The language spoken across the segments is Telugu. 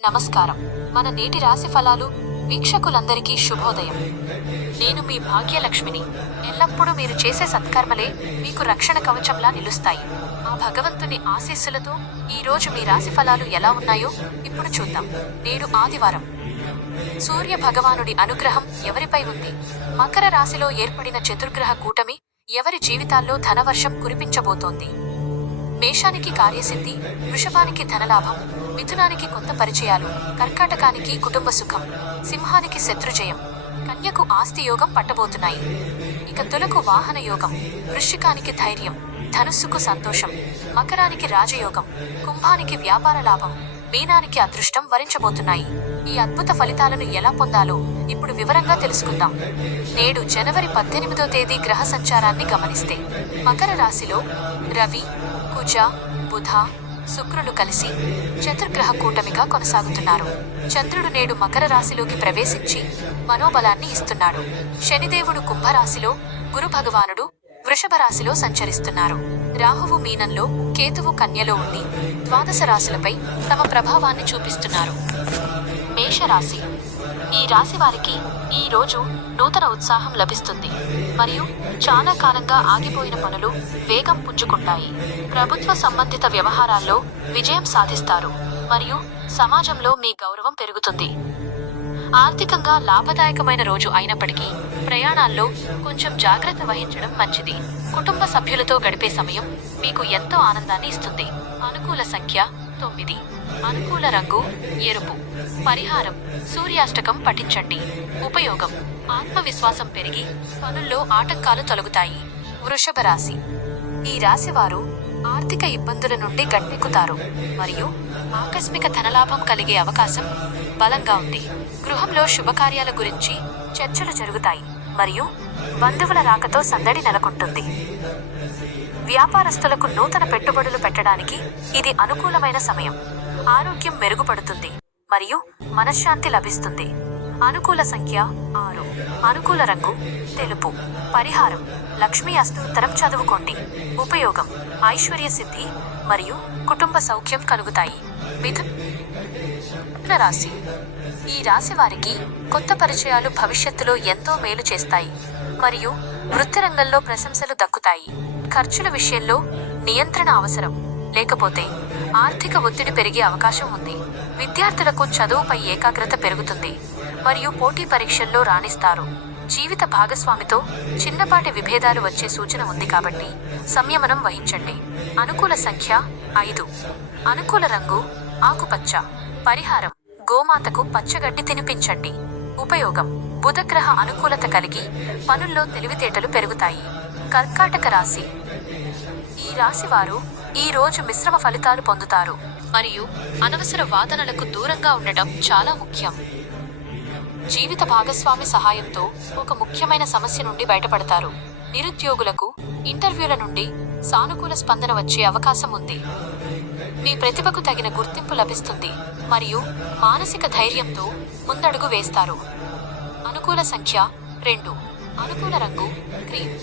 నమస్కారం. మన నేటి రాశి ఫలాలు వీక్షకులందరికీ శుభోదయం. నేను మీ భాగ్యలక్ష్మిని. ఎల్లప్పుడూ మీరు చేసే సత్కర్మలే మీకు రక్షణ కవచంలా నిలుస్తాయి. ఆ భగవంతుని ఆశీస్సులతో ఈరోజు మీ రాశి ఫలాలు ఎలా ఉన్నాయో ఇప్పుడు చూద్దాం. నేడు ఆదివారం. సూర్య భగవానుడి అనుగ్రహం ఎవరిపై ఉంది? మకర రాశిలో ఏర్పడిన చతుర్గ్రహ కూటమి ఎవరి జీవితాల్లో ధనవర్షం కురిపించబోతోంది? మేషానికి కార్యసిద్ధి, వృషభానికి ధనలాభం, మిథునానికి కొత్త పరిచయాలు, కర్కాటకానికి కుటుంబ సుఖం, సింహానికి శత్రుజయం, కన్యకు ఆస్తి యోగం పట్టబోతున్నాయి. ఇక తులకు వాహన యోగం, వృశ్చికానికి ధైర్యం, ధనుస్సుకు సంతోషం, మకరానికి రాజయోగం, కుంభానికి వ్యాపార లాభం, మీనానికి అదృష్టం వరించబోతున్నాయి. ఈ అద్భుత ఫలితాలను ఎలా పొందాలో ఇప్పుడు వివరంగా తెలుసుకుందాం. నేడు జనవరి 18వ తేదీ గ్రహ సంచారాన్ని గమనిస్తే మకర రాశిలో రవి, కుజ, బుధ, శుక్రులు కలిసి చతుర్గ్రహ కూటమిగా కొనసాగుతున్నారు. చంద్రుడు నేడు మకర రాశిలోకి ప్రవేశించి మనోబలాన్ని ఇస్తున్నాడు. శనిదేవుడు కుంభరాశిలో, గురు భగవానుడు వృషభ రాశిలో సంచరిస్తున్నారు. రాహువు మీనంలో, కేతువు కన్యలో ఉండి ద్వాదశ రాశులపై తమ ప్రభావాన్ని చూపిస్తున్నారు. మేషరాశి. ఈ రాశి వారికి ఈ రోజు నూతన ఉత్సాహం లభిస్తుంది మరియు చాలా కాలంగా ఆగిపోయిన పనులు వేగం పుంజుకుంటాయి. ప్రభుత్వ సంబంధిత వ్యవహారాల్లో విజయం సాధిస్తారు మరియు సమాజంలో మీ గౌరవం పెరుగుతుంది. ఆర్థికంగా లాభదాయకమైన రోజు అయినప్పటికీ ప్రయాణాల్లో కొంచెం జాగ్రత్త వహించడం మంచిది. కుటుంబ సభ్యులతో గడిపే సమయం మీకు ఎంతో ఆనందాన్ని ఇస్తుంది. అనుకూల సంఖ్య 9. అనుకూల రంగు ఎరుపు. పరిహారం సూర్యాష్టకం పఠించండి. ఉపయోగం ఆత్మవిశ్వాసం పెరిగి పనుల్లో ఆటంకాలు తొలగుతాయి. వృషభ రాశి. ఈ రాశి వారు ఆర్థిక ఇబ్బందుల నుండి గట్టెక్కుతారు మరియు ఆకస్మిక ధనలాభం కలిగే అవకాశం బలంగా ఉంది. గృహంలో శుభకార్యాల గురించి చర్చలు జరుగుతాయి మరియు బంధువుల రాకతో సందడి నెలకొంటుంది. వ్యాపారస్తులకు నూతన పెట్టుబడులు పెట్టడానికి ఇది అనుకూలమైన సమయం. ఆరోగ్యం మెరుగుపడుతుంది మరియు మనశ్శాంతి లభిస్తుంది. అనుకూల సంఖ్య 6. అనుకూల రంగు తెలుపు. పరిహారం లక్ష్మీ అష్టోత్తరం చదువుకోండి. ఉపయోగం ఐశ్వర్య సిద్ధి మరియు కుటుంబ సౌఖ్యం కలుగుతాయి. మిథున రాశి. ఈ రాశి వారికి కొత్త పరిచయాలు భవిష్యత్తులో ఎంతో మేలు చేస్తాయి మరియు వృత్తి రంగంలో ప్రశంసలు దక్కుతాయి. ఖర్చుల విషయంలో నియంత్రణ అవసరం, లేకపోతే ఆర్థిక ఒత్తిడి పెరిగే అవకాశం ఉంది. విద్యార్థులకు చదువుపై ఏకాగ్రత పెరుగుతుంది మరియు పోటీ పరీక్షల్లో రాణిస్తారు. జీవిత భాగస్వామితో చిన్నపాటి విభేదాలు వచ్చే సూచన ఉంది కాబట్టి సంయమనం వహించండి. అనుకూల సంఖ్య 5. అనుకూల రంగు ఆకుపచ్చ. పరిహారం గోమాతకు పచ్చగడ్డి తినిపించండి. ఉపయోగం బుధగ్రహ అనుకూలత కలిగి పనుల్లో తెలివితేటలు పెరుగుతాయి. కర్కాటక రాశి. ఈ రాశి వారు ఈ రోజు మిశ్రమ ఫలితాలు పొందుతారు మరియు అనవసర వాదనలకు దూరంగా ఉండటం చాలా ముఖ్యం. జీవిత భాగస్వామి సహాయంతో ఒక ముఖ్యమైన సమస్య నుండి బయటపడతారు. నిరుద్యోగులకు ఇంటర్వ్యూల నుండి సానుకూల స్పందన వచ్చే అవకాశం ఉంది. మీ ప్రతిభకు తగిన గుర్తింపు లభిస్తుంది మరియు మానసిక ధైర్యంతో ముందడుగు వేస్తారు. అనుకూల సంఖ్య 2. అనుకూల రంగు క్రీమ్.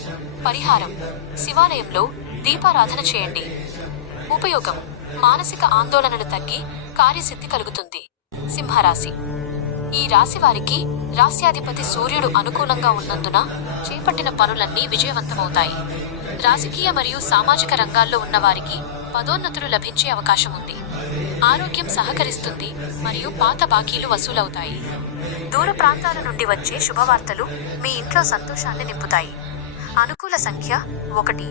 పరిహారం శివాలయంలో దీపారాధన చేయండి. ఉపయోగం మానసిక ఆందోళనలు తగ్గి కార్యసిద్ధి కలుగుతుంది. సింహరాశి. ఈ రాశి వారికి రాశ్యాధిపతి సూర్యుడు అనుకూలంగా ఉన్నందున చేపట్టిన పనులన్నీ విజయవంతమవుతాయి. రాజకీయ మరియు సామాజిక రంగాల్లో ఉన్నవారికి పదోన్నతులు లభించే అవకాశం ఉంది. ఆరోగ్యం సహకరిస్తుంది మరియు పాత బాకీలు వసూలవుతాయి. దూర ప్రాంతాల నుండి వచ్చే శుభవార్తలు మీ ఇంట్లో సంతోషాన్ని నింపుతాయి. అనుకూల సంఖ్య 1.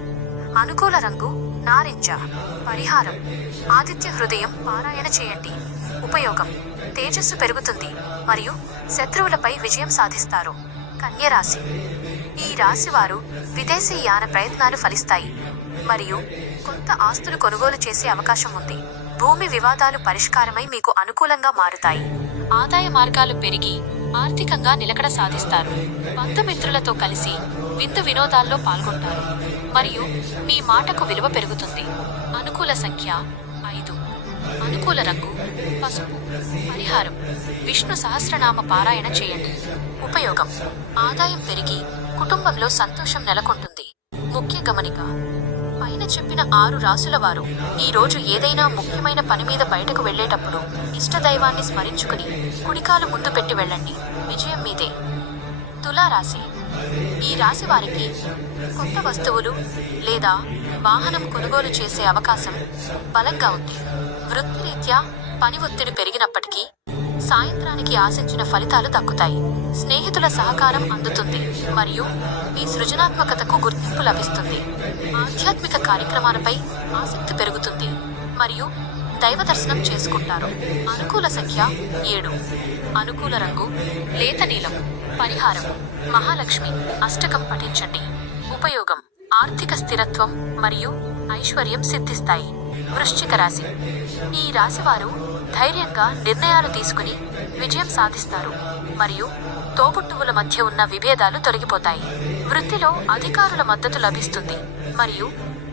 అనుకూల రంగు నారింజ. పరిహారం ఆదిత్య హృదయం పారాయణ చేయండి. ఉపయోగం తేజస్సు పెరుగుతుంది మరియు శత్రువులపై విజయం సాధిస్తారు. కన్యరాశి. ఈ రాశి వారు విదేశీ యాన ప్రయత్నాలు ఫలిస్తాయి మరియు కొత్త ఆస్తులు కొనుగోలు చేసే అవకాశం ఉంది. భూమి వివాదాలు పరిష్కారమై మీకు అనుకూలంగా మారుతాయి. ఆదాయ మార్గాలు పెరిగి ఆర్థికంగా నిలకడ సాధిస్తారు. బంధుమిత్రులతో కలిసి విందు వినోదాల్లో పాల్గొంటారు మరియు మీ మాటకు విలువ పెరుగుతుంది. అనుకూల సంఖ్య 5. అనుకూల రంగు పసుపు. పరిహారం విష్ణు సహస్రనామ పారాయణ చేయండి. ఉపయోగం ఆదాయం పెరిగి కుటుంబంలో సంతోషం నెలకొంటుంది. ముఖ్య గమనిక పైన చెప్పిన 6 రాసుల వారు ఈ రోజు ఏదైనా ముఖ్యమైన పని మీద బయటకు వెళ్లేటప్పుడు ఇష్టదైవాన్ని స్మరించుకుని కుడికాలు ముందు పెట్టి వెళ్ళండి. విజయం మీదే. తులారాశి. ఈ రాశి వారికి కొత్త వస్తువులు లేదా వాహనం కొనుగోలు చేసే అవకాశం బలంగా ఉంది. వృత్తిరీత్యా పని ఒత్తిడి పెరిగినప్పటికీ సాయంత్రానికి ఆశించిన ఫలితాలు దక్కుతాయి. స్నేహితుల సహకారం అందుతుంది మరియు మీ సృజనాత్మకతకు గుర్తింపు లభిస్తుంది. ఆధ్యాత్మిక కార్యక్రమాలపై ఆసక్తి పెరుగుతుంది మరియు దైవ దర్శనం చేసుకుంటారు. అనుకూల సంఖ్య 7. అనుకూల రంగు లేత నీలం. పరిహారం మహాలక్ష్మి అష్టకం పఠించండి. ఉపయోగం ఆర్థిక స్థిరత్వం మరియు ఐశ్వర్యం సిద్ధిస్తాయి. వృశ్చిక రాశి. ఈ రాశివారు ధైర్యంగా నిర్ణయాలు తీసుకుని విజయం సాధిస్తారు మరియు తోబుట్టువుల మధ్య ఉన్న విభేదాలు తొలగిపోతాయి. వృత్తిలో అధికారుల మద్దతు లభిస్తుంది మరియు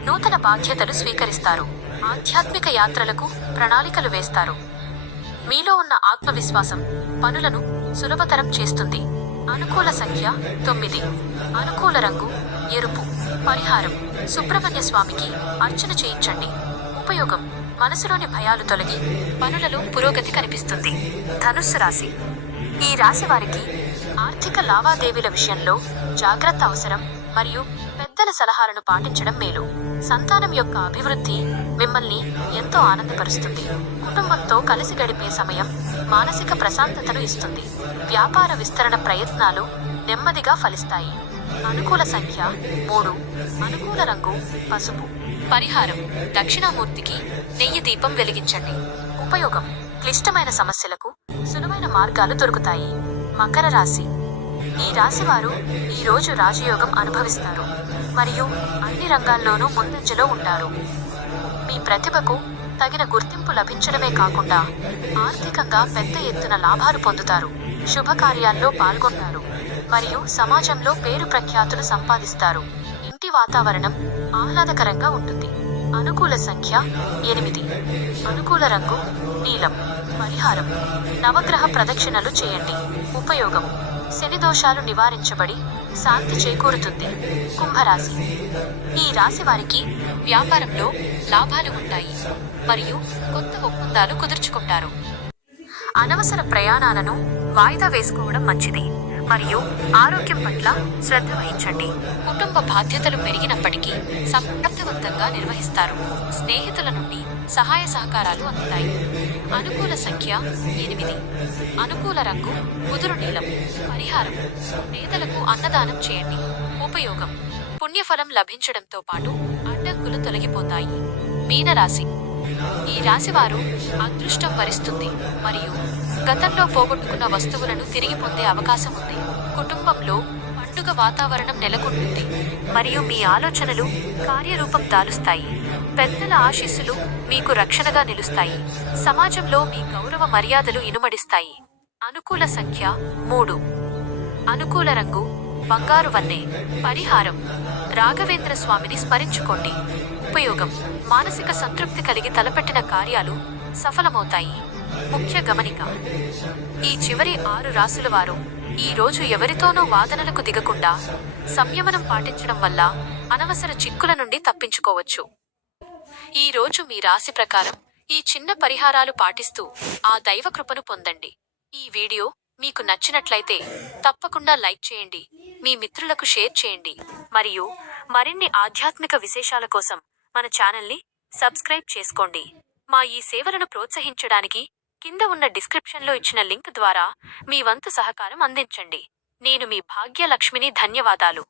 నూతన బాధ్యతలు స్వీకరిస్తారు. ఆధ్యాత్మిక యాత్రలకు ప్రణాళికలు వేస్తారు. మీలో ఉన్న ఆత్మవిశ్వాసం పనులను సులభతరం చేస్తుంది. అనుకూల సంఖ్య 9. అనుకూల రంగు ఎరుపు. పరిహారం సుబ్రహ్మణ్య స్వామికి అర్చన చేయించండి. ఉపయోగం మనసులోని భయాలు తొలగి పనులలో పురోగతి కనిపిస్తుంది. ధనుస్సు రాశి. ఈ రాశి వారికి ఆర్థిక లావాదేవీల విషయంలో జాగ్రత్త అవసరం మరియు పెద్దల సలహాలను పాటించడం మేలు. సంతానం యొక్క అభివృద్ధి మిమ్మల్ని ఎంతో ఆనందపరుస్తుంది. కుటుంబంతో కలిసి గడిపే సమయం మానసిక ప్రశాంతతను ఇస్తుంది. వ్యాపార విస్తరణ ప్రయత్నాలు నెమ్మదిగా ఫలిస్తాయి. అనుకూల సంఖ్య 3. అనుకూల రంగు పసుపు. పరిహారం దక్షిణామూర్తికి నెయ్యి దీపం వెలిగించండి. ఉపయోగం క్లిష్టమైన సమస్యలకు సులువైన మార్గాలు దొరుకుతాయి. మకర రాశి. ఈ రాశి వారు ఈ రోజు రాజయోగం అనుభవిస్తారు మరియు అన్ని రంగాల్లోనూ ముందంజలో ఉంటారు. మీ ప్రతిభకు తగిన గుర్తింపు లభించడమే కాకుండా ఆర్థికంగా పెద్ద ఎత్తున లాభాలు పొందుతారు. శుభకార్యాల్లో పాల్గొంటారు మరియు సమాజంలో పేరు ప్రఖ్యాతులు సంపాదిస్తారు. ఇంటి వాతావరణం ఆహ్లాదకరంగా ఉంటుంది. అనుకూల సంఖ్య 8. అనుకూల రంగు నీలం. పరిహారం నవగ్రహ ప్రదక్షిణలు చేయండి. ఉపయోగం శని దోషాలు నివారించబడి శాంతి చేకూరుతుంది. కుంభరాశి. ఈ రాశి వారికి వ్యాపారంలో లాభాలు ఉంటాయి మరియు కొత్త ఒప్పందాలు కుదుర్చుకుంటారు. అనవసర ప్రయాణాలను వాయిదా వేసుకోవడం మంచిది మరియు ఆరోగ్యం పట్ల శ్రద్ధ వహించండి. కుటుంబ బాధ్యతలు పెరిగినప్పటికీ సమర్థవంతంగా నిర్వహిస్తారు. స్నేహితుల నుండి సహాయ సహకారాలు అందుతాయి. అనుకూల సంఖ్య 8. అనుకూల రంగు ముదురు నీలం. పరిహారం పేదలకు అన్నదానం చేయండి. ఉపయోగం పుణ్యఫలం లభించడంతో పాటు అడ్డంకులు తొలగిపోతాయి. మీనరాశి. ఈ రాశివారు అదృష్టం వరిస్తుంది మరియు గతంలో పోగొట్టుకున్న వస్తువులను తిరిగి పొందే అవకాశం ఉంది. కుటుంబంలో పండుగ వాతావరణం నెలకొంటుంది మరియు మీ ఆలోచనలు కార్యరూపం దాలుస్తాయి. పెద్దల ఆశీస్సులు మీకు రక్షణగా నిలుస్తాయి. సమాజంలో మీ గౌరవ మర్యాదలు ఇనుమడిస్తాయి. అనుకూల సంఖ్య 3. అనుకూల రంగు బంగారు వన్నె. పరిహారం రాఘవేంద్ర స్వామిని స్మరించుకోండి. ఉపయోగం మానసిక సంతృప్తి కలిగి తలపెట్టిన కార్యాలు సఫలమవుతాయి. ముఖ్య గమనిక: ఈ చివరి 6 రాసుల వారు ఈ రోజు ఎవరితోనూ వాదనలకు దిగకుండా సంయమనం పాటించడం వల్ల అనవసర చిక్కుల నుండి తప్పించుకోవచ్చు. ఈ రోజు మీ రాశి ప్రకారం ఈ చిన్న పరిహారాలు పాటిస్తూ ఆ దైవ కృపను పొందండి. ఈ వీడియో మీకు నచ్చినట్లయితే తప్పకుండా లైక్ చేయండి, మీ మిత్రులకు షేర్ చేయండి మరియు మరిన్ని ఆధ్యాత్మిక విశేషాల కోసం మన ఛానల్ని సబ్స్క్రైబ్ చేసుకోండి. మా ఈ సేవలను ప్రోత్సహించడానికి కింద ఉన్న డిస్క్రిప్షన్లో ఇచ్చిన లింక్ ద్వారా మీ వంతు సహకారం అందించండి. నేను మీ భాగ్యలక్ష్మిని. ధన్యవాదాలు.